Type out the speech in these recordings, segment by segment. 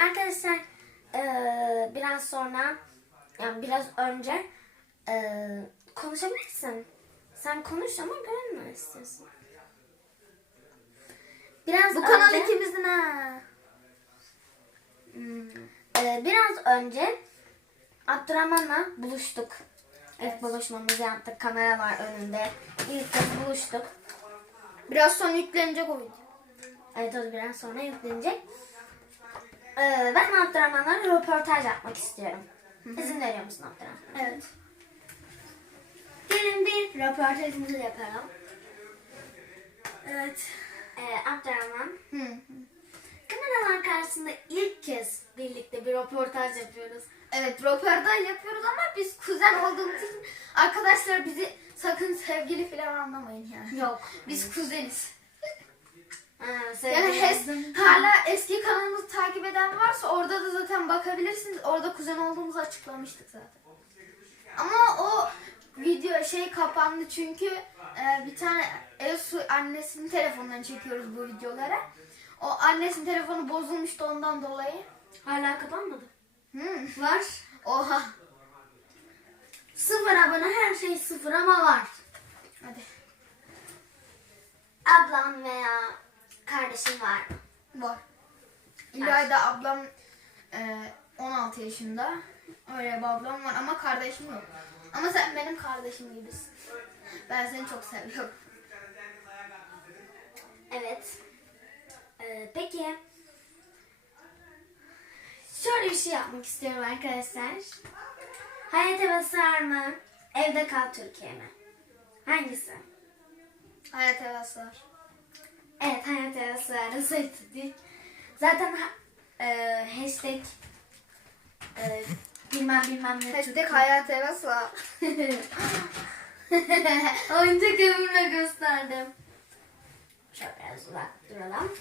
Arkadaşlar eee, biraz sonra yani biraz önce eee, konuşabilirsin. Sen konuş ama görünme istiyorsun. Biraz Bu kanal önce, ikimizin ha. eee, biraz önce Abdurrahman'la buluştuk. İlk buluşmamızı yaptık. Kameralar önünde. İlk kez buluştuk. Biraz sonra yüklenecek o video. Evet o biraz sonra yüklenecek. Ee, ben Abdurrahman'la röportaj yapmak istiyorum. İzin veriyor musun Abdurrahman? Evet. Gelin bir röportajımızı yapalım. Evet. Ee, Abdurrahman, Hı. kameralar karşısında ilk kez birlikte bir röportaj yapıyoruz. Evet röportaj yapıyoruz ama biz kuzen olduğumuz için arkadaşlar bizi sakın sevgili falan anlamayın yani. Yok. Biz kuzeniz. Ha, Yani hes, hala eski kanalımızı takip eden varsa orada da zaten bakabilirsiniz. Orada kuzen olduğumuzu açıklamıştık zaten. Ama o video şey kapandı çünkü e, bir tane Elsu annesinin telefonundan çekiyoruz bu videoları. O annesinin telefonu bozulmuştu ondan dolayı. Hala kapanmadı. Hmm. Var. Oha. Sıfır abone her şey sıfır ama var. Hadi. Ablam veya kardeşim var mı? Var. İlayda ablam e, 16 yaşında. Öyle bir ablam var ama kardeşim yok. Ama sen benim kardeşim gibisin. Ben seni çok seviyorum. Evet. Ee, peki. Şöyle bir şey yapmak istiyorum arkadaşlar. Hayat eve sığar mı? Evde kal Türkiye mi? Hangisi? Hayat hevası var. Evet hayat eve sığarı seçtik. Zaten e, hashtag e, bilmem bilmem ne Hashtag hayat var. Oyuncak evimle gösterdim. Şöyle biraz uzak duralım.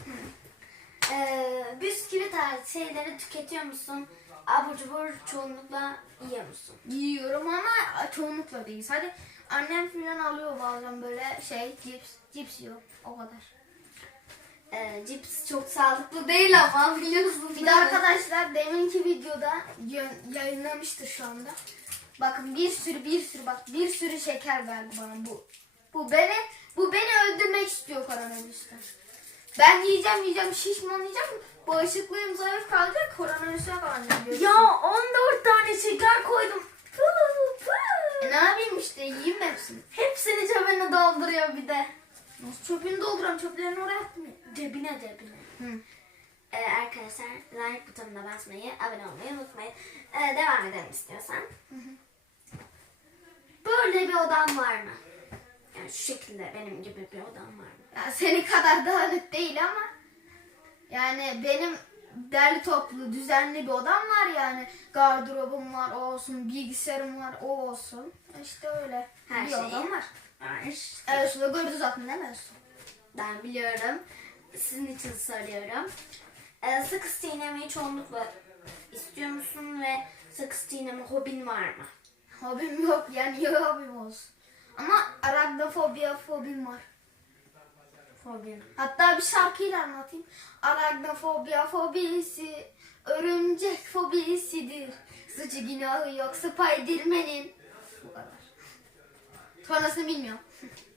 Ee, bisküvi tarzı şeyleri tüketiyor musun? Abur cubur çoğunlukla yiyor musun? Yiyorum ama çoğunlukla değil. Hadi annem falan alıyor bazen böyle şey cips. Cips yiyor. O kadar. Ee, cips çok sağlıklı değil ama biliyorsun. Bir de arkadaşlar deminki videoda yayın- yayınlamıştır şu anda. Bakın bir sürü bir sürü bak bir sürü şeker verdi bana bu. Bu beni bu beni öldürmek istiyor koronavirüsten. Ben yiyeceğim yiyeceğim şişmanlayacağım. Bağışıklığım zayıf kalacak koronavirüse kalacak. Ya 14 tane şeker koydum. E, ne yapayım işte yiyeyim hepsini. Hepsini cebine dolduruyor bir de. Nasıl çöpünü dolduram çöplerini oraya atmıyor. Cebine cebine. Hı. Ee, arkadaşlar like butonuna basmayı, abone olmayı unutmayın. Ee, devam edelim istiyorsan. Böyle bir odam var mı? Yani şu şekilde benim gibi bir odam var mı? Ya seni kadar dağınık değil ama yani benim derli toplu düzenli bir odam var yani gardırobum var o olsun bilgisayarım var o olsun işte öyle Her bir şey. odam var. Var. Evet şurada gördü zaten değil mi? Ben biliyorum. Sizin için soruyorum. Ee, sakız çiğnemeyi çoğunlukla istiyor musun ve sakız çiğneme hobin var mı? Hobim yok yani yok hobim olsun. Ama aragnofobiya fobim var. Hobin. Hatta bir şarkıyla anlatayım. Aragnofobiya fobisi örümcek fobisidir. Suçu günahı yok Spiderman'in. Bu kadar. Sonrasını bilmiyorum.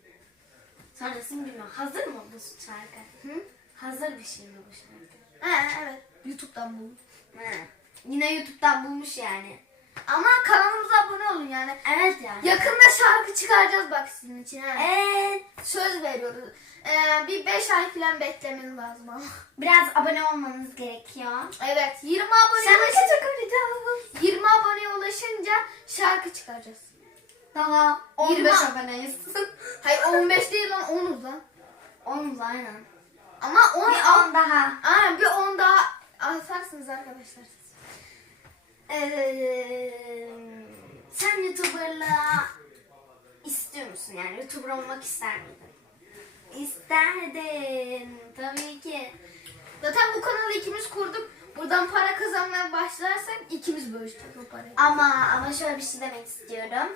Sonrasını bilmiyorum. Hazır mı bu şarkı? Hı? Hazır bir şey mi bu şarkı? He evet. YouTube'dan buldum. He. Yine YouTube'dan bulmuş yani. Ama kanalımıza abone olun yani. Evet yani. Yakında şarkı çıkaracağız bak sizin için. he. Evet. Söz veriyoruz. Ee, bir 5 ay falan beklemeniz lazım ama. Biraz abone olmanız gerekiyor. Evet 20 abone Şarkı ulaşınca, çıkaracağız. 20 aboneye ulaşınca şarkı çıkaracağız. Daha 15 Yirmi- aboneyiz. Hayır 15 değil lan 10'uz lan. 10 aynen. Ama 10 Bir 10 daha. Aa, bir 10 daha atarsınız arkadaşlar. Ee, sen YouTuber'la istiyor musun yani? YouTuber olmak ister miydin? İsterdin. Tabii ki. Zaten bu kanalı ikimiz kurduk. Buradan para kazanmaya başlarsak ikimiz bölüşeceğiz o parayı. Ama ama şöyle bir şey demek istiyorum.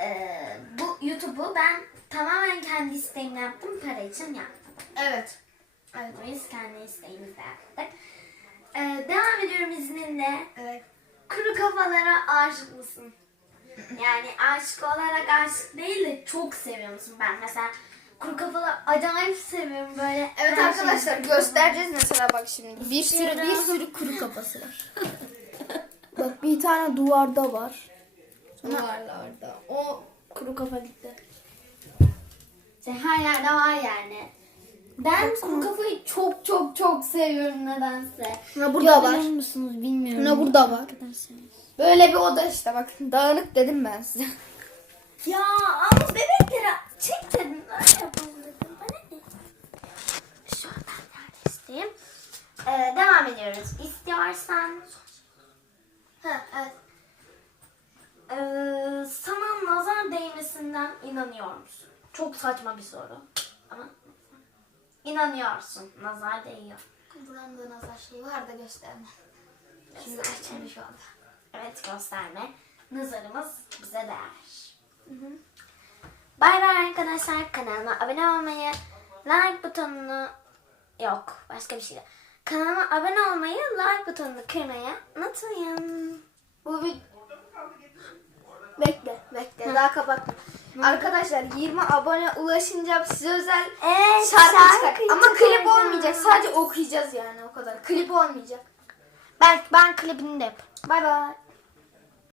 Ee, bu YouTube'u ben tamamen kendi isteğimle yaptım. Para için yaptım. Evet. Evet. Biz kendi isteğimizle yaptık. Ee, devam ediyoruz Anne, Evet. kuru kafalara aşık mısın? Yani aşık olarak aşık değil de çok seviyor musun? Ben mesela kuru kafaları acayip seviyorum böyle. Evet her arkadaşlar şeyi- göstereceğiz mesela bak şimdi. Bir sürü bir sürü kuru kafası var. bak bir tane duvarda var. Duvarlarda. O kuru kafa gitti. İşte her yerde var yani. Ben kuru kafayı çok çok çok seviyorum nedense. Ha burada var. Görebiliyor musunuz bilmiyorum. Ha burada var. Arkadaşlar. Böyle bir oda işte bak dağınık dedim ben size. Ya ama bebeklere çek dedim. Öyle yapalım dedim. Bana ne? Şuradan yerleştireyim. Ee, devam ediyoruz. İstiyorsan Ha evet. Ee, sana nazar değmesinden inanıyor musun? Çok saçma bir soru. Ama inanıyorsun. Nazar değiyor. Buramda nazar şey var da gösterme. Şimdi açayım şu anda. Evet gösterme. Nazarımız bize değer. Bay bay arkadaşlar. Kanalıma abone olmayı, like butonunu yok başka bir şey de. Kanalıma abone olmayı, like butonunu kırmayı unutmayın. Bu bir... Bekle, bekle. Daha kapatma. Arkadaşlar 20 abone ulaşınca size özel Evet, şarkı çıkar. şarkı Ama klip olmayacak. Sadece okuyacağız yani o kadar. Klip olmayacak. Ben, ben klibini de yaparım. Bay bay.